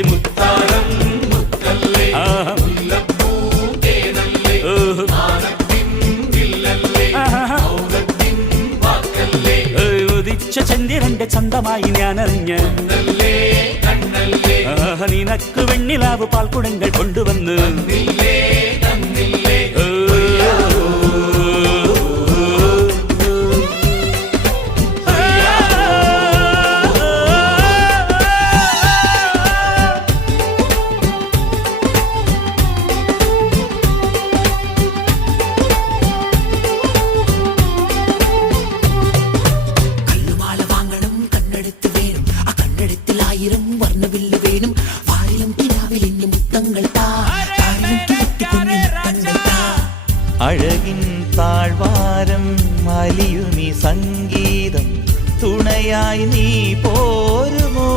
എനിക്ക് മുത്താരം മുത്തല്ലേ ഉദിച്ച ചന്ദ്രന്റെ ചന്തമായി ഞാനറിഞ്ഞ നിനക്ക് വെണ്ണിലാവ് പാൽക്കുടങ്ങൾ കൊണ്ടുവന്ന് അഴകിൻ താഴ്വാരം അലിയുമീ സംഗീതം തുണയായി നീ പോരുമോ